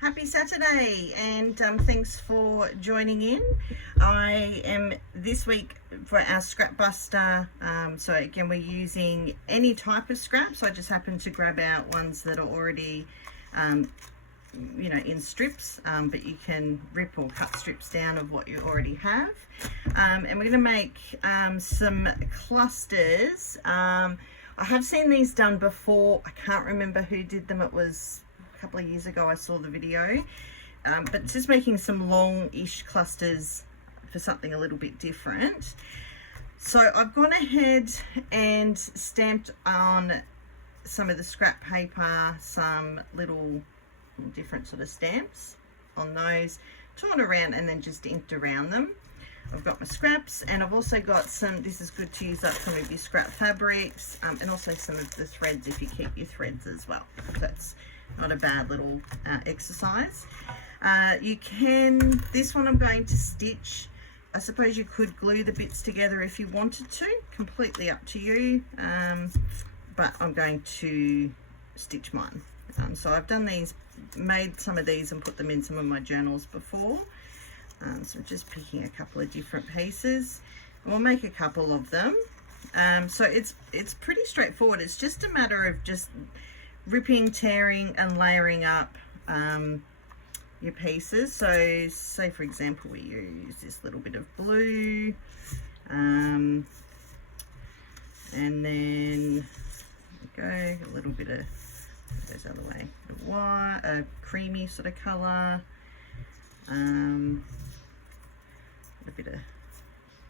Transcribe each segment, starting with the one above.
Happy Saturday, and thanks for joining in. I am this week for our scrap buster. So again, we're using any type of scrap. So I just happened to grab out ones that are already in strips, but you can rip or cut strips down of what you already have. And we're going to make some clusters. I have seen these done before. I can't remember who did them. It was a couple of years ago I saw the video, but just making some long-ish clusters for something a little bit different. So I've gone ahead and stamped on some of the scrap paper some little different sort of stamps on those, torn around and then just inked around them. I've got my scraps, and I've also got some, this is good to use up some of your scrap fabrics, and also some of the threads if you keep your threads as well. So it's not a bad little exercise. You can, this one I'm going to stitch. I suppose you could glue the bits together if you wanted to, completely up to you, but I'm going to stitch mine. So I've done these, made some of these and put them in some of my journals before. So I'm just picking a couple of different pieces, and we'll make a couple of them. So it's pretty straightforward. It's just a matter of just ripping, tearing and layering up your pieces. So say for example we use this little bit of blue, and then go a little bit of, goes the other way, a white, a creamy sort of colour, a bit of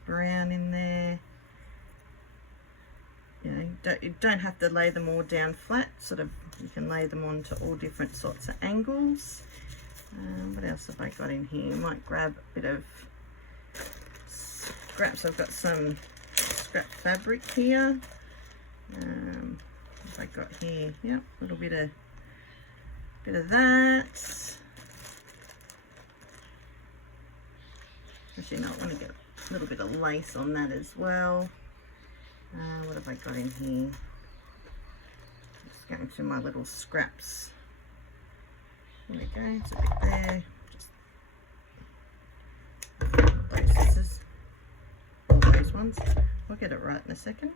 brown in there. You don't have to lay them all down flat, sort of, you can lay them onto all different sorts of angles. What else have I got in here? You might grab a bit of scraps. I've got some scrap fabric here. What have I got here? Yep, a little bit of that. Actually, no, I want to get a little bit of lace on that as well. What have I got in here? Just going through my little scraps. There we go, it's a bit there. Just those scissors, all those ones. I'll get it right in a second.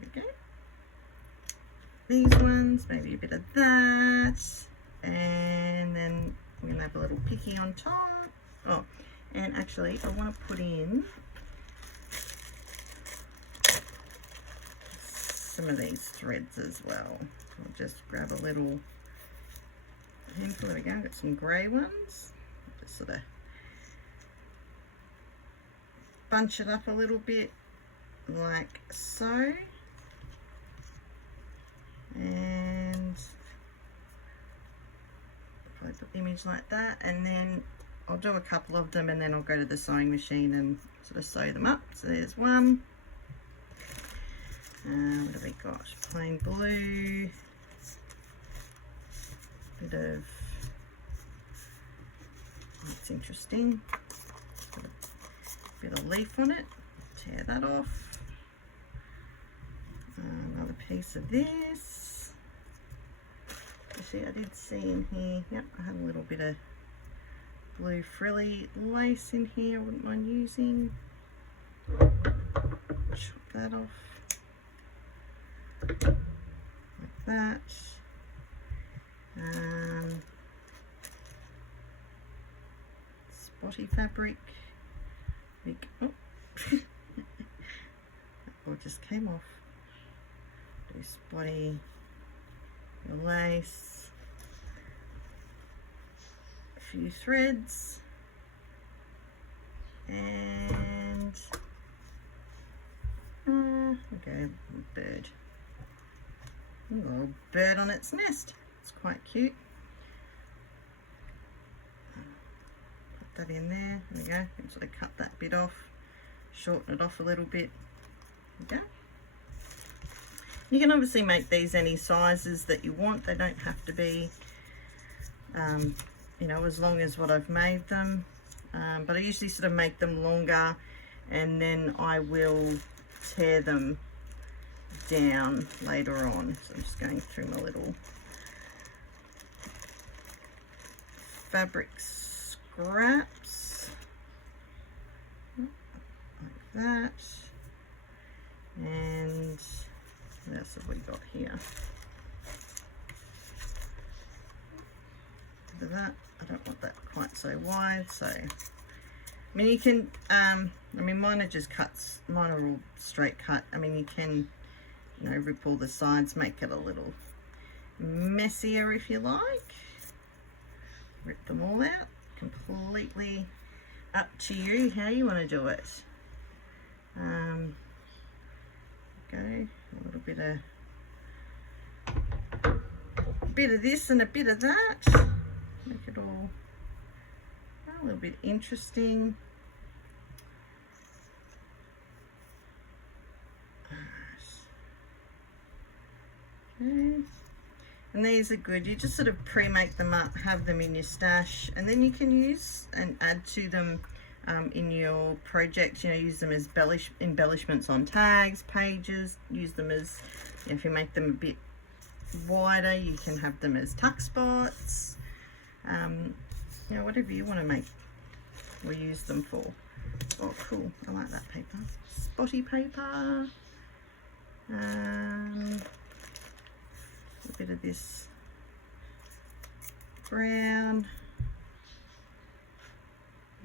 There we go. These ones, maybe a bit of that, and then we're going to have a little picky on top. Oh, and actually I want to put in some of these threads as well. I'll just grab a little handful. There we go, I've got some grey ones. Just sort of bunch it up a little bit like so. And probably put the image like that, and then I'll do a couple of them and then I'll go to the sewing machine and sort of sew them up. So there's one. What have we got? Plain blue. Bit of, that's interesting. Got a bit of leaf on it. Tear that off. Another piece of this. Actually, I did see in here, yep, I had a little bit of blue frilly lace in here I wouldn't mind using. Chop that off like that. Spotty fabric. Big, oh. That all just came off. Do spotty lace. A few threads. And okay, bird. Ooh, a little bird on its nest. It's quite cute. Put that in there. There we go. And sort of cut that bit off, shorten it off a little bit. There we go. You can obviously make these any sizes that you want. They don't have to be, as long as what I've made them. But I usually sort of make them longer, and then I will tear them down later on. So I'm just going through my little fabric scraps like that. And what else have we got here? Look at that. I don't want that quite so wide, so I mean you can I mean mine are just cuts, mine are all straight cut. I mean you can, you know, rip all the sides, make it a little messier if you like, rip them all out. Completely up to you how you want to do it. Go a little bit of this and a bit of that, make it all a little bit interesting. Okay. And these are good. You just sort of pre-make them up, have them in your stash, and then you can use and add to them in your project. You know, use them as embellishments on tags, pages. Use them as, you know, if you make them a bit wider, you can have them as tuck spots. You know, whatever you want to make or use them for. Oh, cool! I like that paper. Spotty paper. A bit of this brown,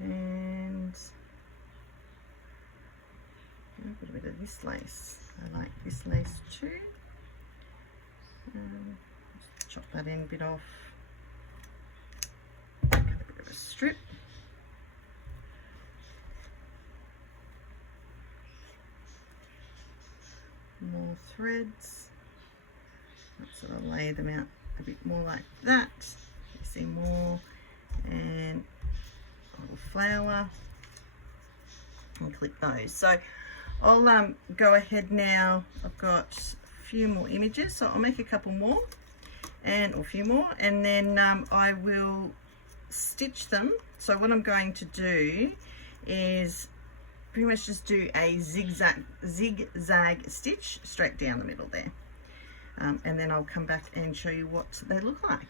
and a bit of this lace. I like this lace too. Just chop that end bit off. Cut a bit of a strip. More threads. Sort of lay them out a bit more like that. You see more, and a little flower, and clip those. So I'll go ahead now. I've got a few more images, so I'll make a couple more, or a few more, and then I will stitch them. So what I'm going to do is pretty much just do a zigzag stitch straight down the middle there. And then I'll come back and show you what they look like.